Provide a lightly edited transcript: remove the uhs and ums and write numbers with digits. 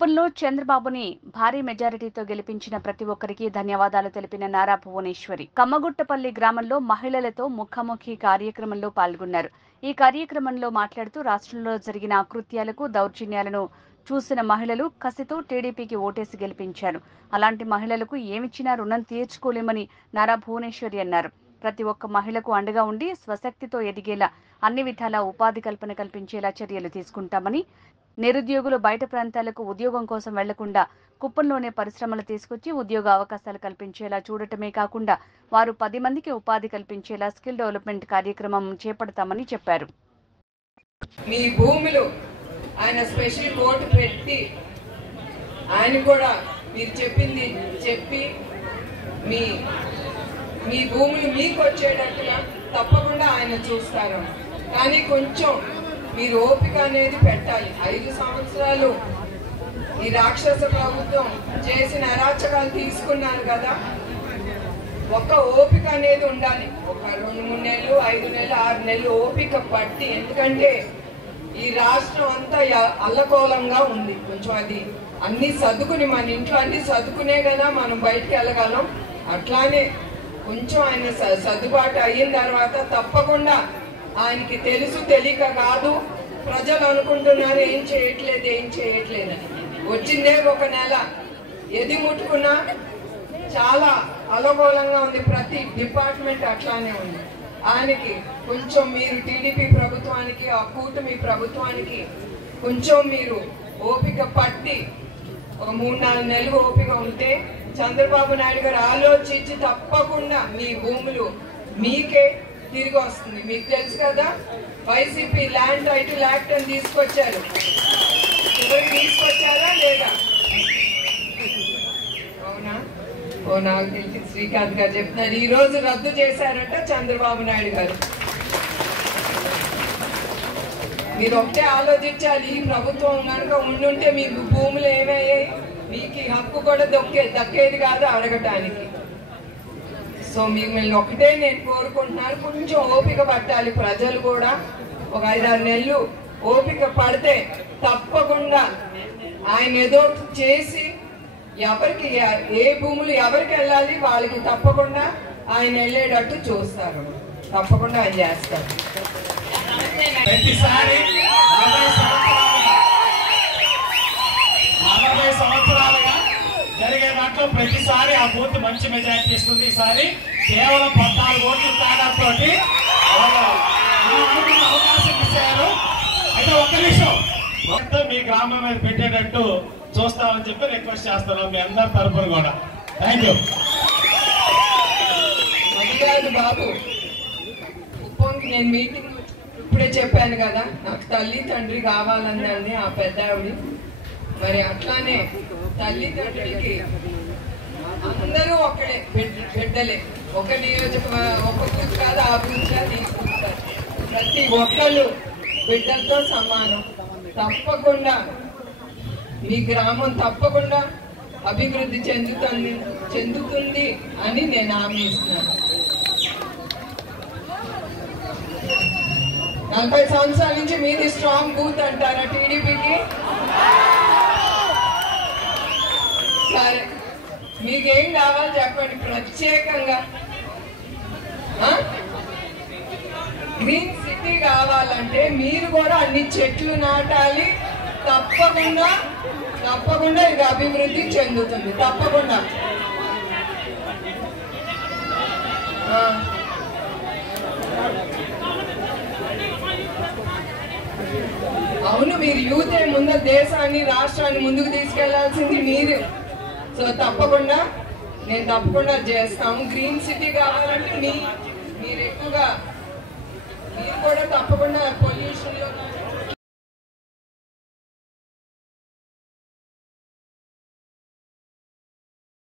కుప్పంలో చంద్రబాబుని భారీ మెజారిటీతో గెలిపించిన ప్రతి ఒక్కరికి ధన్యవాదాలు తెలిపిన నారా భువనేశ్వరి కమ్మగుట్టపల్లి గ్రామంలో మహిళలతో ముఖాముఖి కార్యక్రమంలో పాల్గొన్నారు. ఈ కార్యక్రమంలో మాట్లాడుతూ రాష్ట్రంలో జరిగిన అకృత్యాలకు దౌర్జన్యాలను చూసిన మహిళలు కసితో టీడీపీకి ఓటేసి గెలిపించారు. అలాంటి మహిళలకు ఏమిచ్చినా రుణం తీర్చుకోలేమని నారా భువనేశ్వరి అన్నారు. ప్రతి ఒక్క మహిళకు అండగా ఉండి స్వశక్తితో ఎదిగేలా అన్ని విధాల ఉపాధి కల్పన కల్పించేలా చర్యలు తీసుకుంటామని, నిరుద్యోగులు బయట ప్రాంతాలకు ఉద్యోగం కోసం వెళ్లకుండా కుప్పంలోనే పరిశ్రమలు తీసుకొచ్చి ఉద్యోగ అవకాశాలు కల్పించేలా చూడటమే కాకుండా వారు 10 మందికి ఉపాధి కల్పించేలా స్కిల్ డెవలప్మెంట్ కార్యక్రమం చేపడతామని చెప్పారు. మీ భూములు ఆయన స్పెషల్ కోర్టు పెట్టి ఆయన కూడా మీరు చెప్పింది చెప్పి మీ భూములు మీకు వచ్చేటట్టుగా తప్పకుండా ఆయన చూస్తారు. కానీ కొంచెం మీరు ఓపిక అనేది పెట్టాలి. 5 సంవత్సరాలు ఈ రాక్షస ప్రభుత్వం చేసిన అరాచకాలు తీసుకున్నారు కదా, ఒక ఓపిక అనేది ఉండాలి. ఒక 2-3 నెలలు, 5 నెలలు, 6 నెలలు ఓపిక పట్టి, ఎందుకంటే ఈ రాష్ట్రం అంతా అల్లకోలంగా ఉంది. కొంచెం అది అన్ని సర్దుకుని, మన ఇంట్లో అన్ని సర్దుకునే కదా మనం బయటికి వెళ్ళగలం. అట్లానే కొంచెం ఆయన సర్దుబాటు అయిన తర్వాత తప్పకుండా ఆయనకి తెలుసు, తెలియక కాదు, ప్రజలు అనుకుంటున్నారు ఏం చేయట్లేదని. వచ్చిందే 1 నెల, ఎది ముట్టుకున్నా చాలా అలగోలంగా ఉంది. ప్రతి డిపార్ట్మెంట్ అట్లానే ఉంది. ఆయనకి కొంచెం మీరు టీడీపీ ప్రభుత్వానికి, ఆ కూటమి ప్రభుత్వానికి కొంచెం మీరు ఓపిక పట్టి ఒక 3-4 నెలలు ఓపిక ఉంటే చంద్రబాబు నాయుడు గారు ఆలోచించి తప్పకుండా మీ భూములు మీకే తిరిగి వస్తుంది. మీకు తెలుసు కదా, వైసీపీ ల్యాండ్ టైటిల్ యాక్ట్ అని తీసుకొచ్చారు. తీసుకొచ్చారా లేదా? అవునా? ఓ నాకు తెలిసి శ్రీకాంత్ గారు చెప్తున్నారు ఈ రోజు రద్దు చేశారట చంద్రబాబు నాయుడు గారు. మీరు ఒకటే ఆలోచించాలి, ఈ ప్రభుత్వం కనుక ఉండుంటే మీకు భూములు ఏమయ్యాయి, మీకు హక్కు కూడా దక్కేది కాదు అడగటానికి. సో మిమ్మల్ని ఒకటే నేను కోరుకుంటున్నాను, కొంచెం ఓపిక పట్టాలి. ప్రజలు కూడా ఒక 5-6 నెలలు ఓపిక పడితే తప్పకుండా ఆయన ఏదో చేసి ఎవరికి ఏ భూములు ఎవరికి వెళ్ళాలి వాళ్ళకి తప్పకుండా ఆయన వెళ్ళేటట్టు చూస్తారు. తప్పకుండా ఆయన చేస్తారు. ప్రతిసారి 40 సంవత్సరాలుగా జరిగే దాంట్లో ప్రతిసారి ఆ బూత్ మంచి మెజారిటీ ఇస్తుంది. ఈసారి కేవలం 14 ఓట్ల తేడాతో అవకాశం ఇచ్చారు. అయితే ఒక్క నిమిషం మొత్తం మీ గ్రామం మీద పెట్టేటట్టు చూస్తామని చెప్పి రిక్వెస్ట్ చేస్తున్నాం మీ అందరి తరఫున కూడా. Thank you. అది బాబు కుప్పంకి నేను మీటింగ్ ఇప్పుడే చెప్పాను కదా, నాకు తల్లి తండ్రి కావాలందండి ఆ పెద్ద ఆవిడ. మరి అట్లానే తల్లి తండ్రికి అందరూ ఒక్కడే బిడ్డలే. ఒక బూత్ కాదు, ఆ బూత్లా తీసుకుంటారు. ప్రతి ఒక్కళ్ళు బిడ్డలతో సమానం. తప్పకుండా మీ గ్రామం తప్పకుండా అభివృద్ధి చెందుతుంది అని నేను హామీ ఇస్తున్నాను. 40 సంవత్సరాల నుంచి మీది స్ట్రాంగ్ బూత్ అంటారా టీడీపీకి? సరే, మీకేం కావాలి చెప్పండి. ప్రత్యేకంగా గ్రీన్ సిటీ కావాలంటే మీరు కూడా అన్ని చెట్లు నాటాలి. తప్పకుండా ఇది అభివృద్ధి చెందుతుంది. తప్పకుండా అవును, మీరు యూతే ముందు దేశాన్ని రాష్ట్రాన్ని ముందుకు తీసుకెళ్లాల్సింది మీరు. సో తప్పకుండా నేను చేస్తాము. గ్రీన్ సిటీ కావాలంటే మీరు ఎక్కువగా